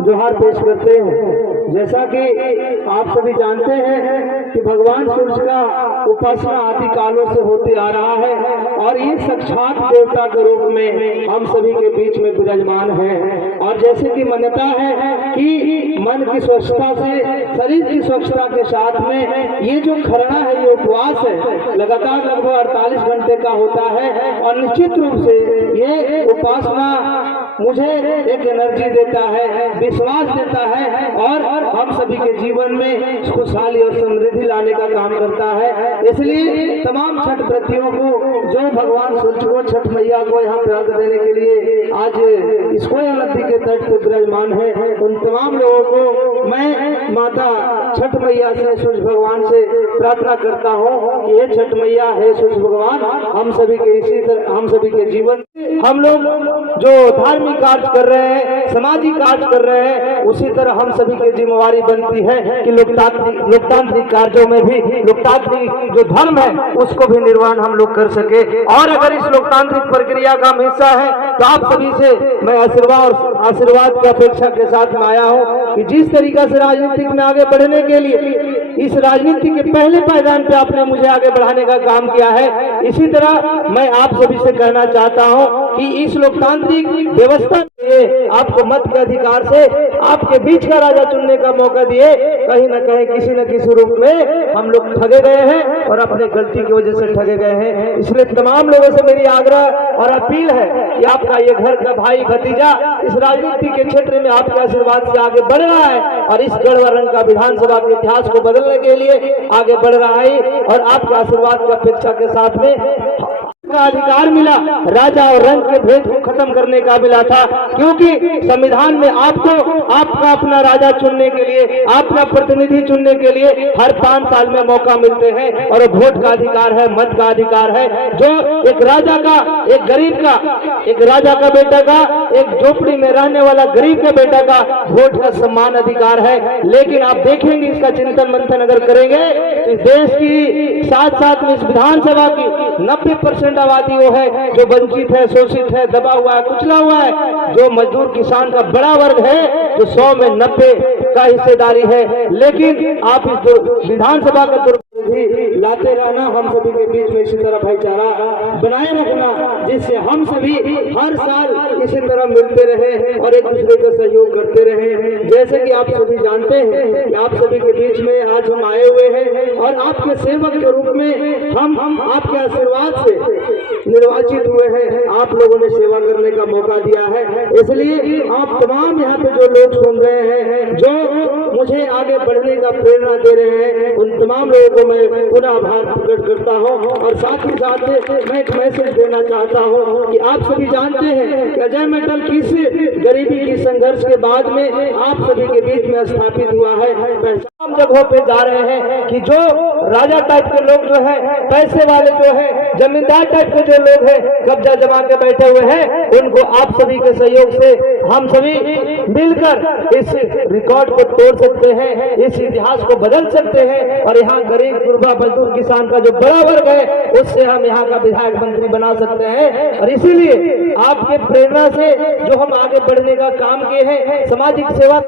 जोहार पेश करते हैं। जैसा कि आप सभी जानते हैं कि भगवान सूर्य का उपासना आदि कालों से होते आ रहा है और ये साक्षात देवता के रूप में हम सभी के बीच में विराजमान है। और जैसे कि मान्यता है कि मन की स्वच्छता से शरीर की स्वच्छता के साथ में ये जो खरना है, ये उपवास है, लगातार लगभग 48 घंटे का होता है। और निश्चित रूप से ये उपासना मुझे एक एनर्जी देता है, विश्वास देता है और हम सभी के जीवन में खुशहाली और समृद्धि लाने का काम करता है। इसलिए तमाम छठ व्रतियों को, जो भगवान सूर्य को, छठ मैया को यहाँ पे अर्घ देने के लिए आज इसकोया नदी के तट पर विराजमान है, उन तमाम लोगों को मैं माता छठ मैया से, सूर्य भगवान से प्रार्थना करता हूँ कि ये छठ मैया है, सूर्य भगवान हम सभी के इसी तरह हम सभी के जीवन हम लोग जो धार्मिक कार्य कर रहे हैं, सामाजिक कार्य कर रहे हैं, उसी तरह हम सभी की जिम्मेवारी बनती है कि लोकतांत्रिक कार्यों में भी लोकतांत्रिक जो धर्म है उसको भी निर्वहन हम लोग कर सके। और अगर इस लोकतांत्रिक प्रक्रिया का हिस्सा है तो आप सभी से मैं आशीर्वाद की अपेक्षा के साथ में आया हूँ कि जिस तरीका से राजनीतिक में आगे बढ़ने के लिए इस राजनीति के पहले पायदान पे आपने मुझे आगे बढ़ाने का काम किया है, इसी तरह मैं आप सभी से कहना चाहता हूं कि इस लोकतांत्रिक व्यवस्था में आपको मत के अधिकार से आपके बीच का राजा चुनने का मौका दिए, कहीं न कहीं किसी न किसी रूप में हम लोग ठगे गए हैं और अपने गलती की वजह से ठगे गए हैं। इसलिए तमाम लोगों से मेरी आग्रह और अपील है कि आपका ये घर का भाई भतीजा इस राजनीति के क्षेत्र में आपके आशीर्वाद से आगे बढ़ रहा है और इस गढ़वा रंग का विधानसभा के इतिहास को बदलने के लिए आगे बढ़ रहा है और आपके आशीर्वाद की अपेक्षा के साथ में का अधिकार मिला, राजा और रंग के भेद को खत्म करने का मिला था, क्योंकि संविधान में आपको आपका अपना राजा चुनने के लिए, अपना प्रतिनिधि चुनने के लिए हर 5 साल में मौका मिलते हैं और वोट का अधिकार है, मत का अधिकार है। जो एक राजा का, एक गरीब का, एक राजा का बेटा का, एक झोपड़ी में रहने वाला गरीब के बेटा का वोट का समान अधिकार है। लेकिन आप देखेंगे, इसका चिंतन मंथन अगर करेंगे, इस देश की साथ साथ में इस विधानसभा की 90% आबादी वो है जो वंचित है, शोषित है, दबा हुआ है, कुचला हुआ है। जो मजदूर किसान का बड़ा वर्ग है जो 100 में 90 का हिस्सेदारी है। लेकिन आप इस विधानसभा का दुर्गति लाते रहना, हम सभी के बीच में इसी तरह भाईचारा बनाए रखना, जिससे हम सभी हर साल इसी तरह मिलते रहे और एक दूसरे का सहयोग करते रहे। जैसे कि आप सभी जानते हैं कि आप सभी के बीच में आज हम आए हुए हैं और आपके सेवक के रूप में हम आपके आशीर्वाद से निर्वाचित हुए हैं। आप लोगों ने सेवा करने का मौका दिया है, इसलिए आप तमाम यहाँ पे जो लोग सुन रहे हैं, जो मुझे आगे बढ़ने का प्रेरणा दे रहे हैं, उन तमाम लोगों को मैं पुनः आभार प्रकट करता हूँ। और साथ ही साथ मैं एक मैसेज देना चाहता हूँ कि आप सभी जानते हैं कि अजय मेटल किस गरीबी की संघर्ष के बाद में आप सभी के बीच में स्थापित हुआ है। तमाम जगहों पे जा रहे हैं कि जो राजा टाइप के लोग जो है, पैसे वाले जो है, जमींदार टाइप के जो लोग हैं, कब्जा जमा के बैठे हुए हैं, उनको आप सभी के सहयोग से हम सभी मिलकर इस रिकॉर्ड को तोड़ सकते हैं, इस इतिहास को बदल सकते हैं और यहाँ गरीब गुरबा मजदूर किसान का जो बड़ा वर्ग है उससे हम यहाँ का विधायक मंत्री बना सकते हैं। और इसीलिए आपके प्रेरणा से जो हम आगे बढ़ने का काम किए हैं, सामाजिक सेवा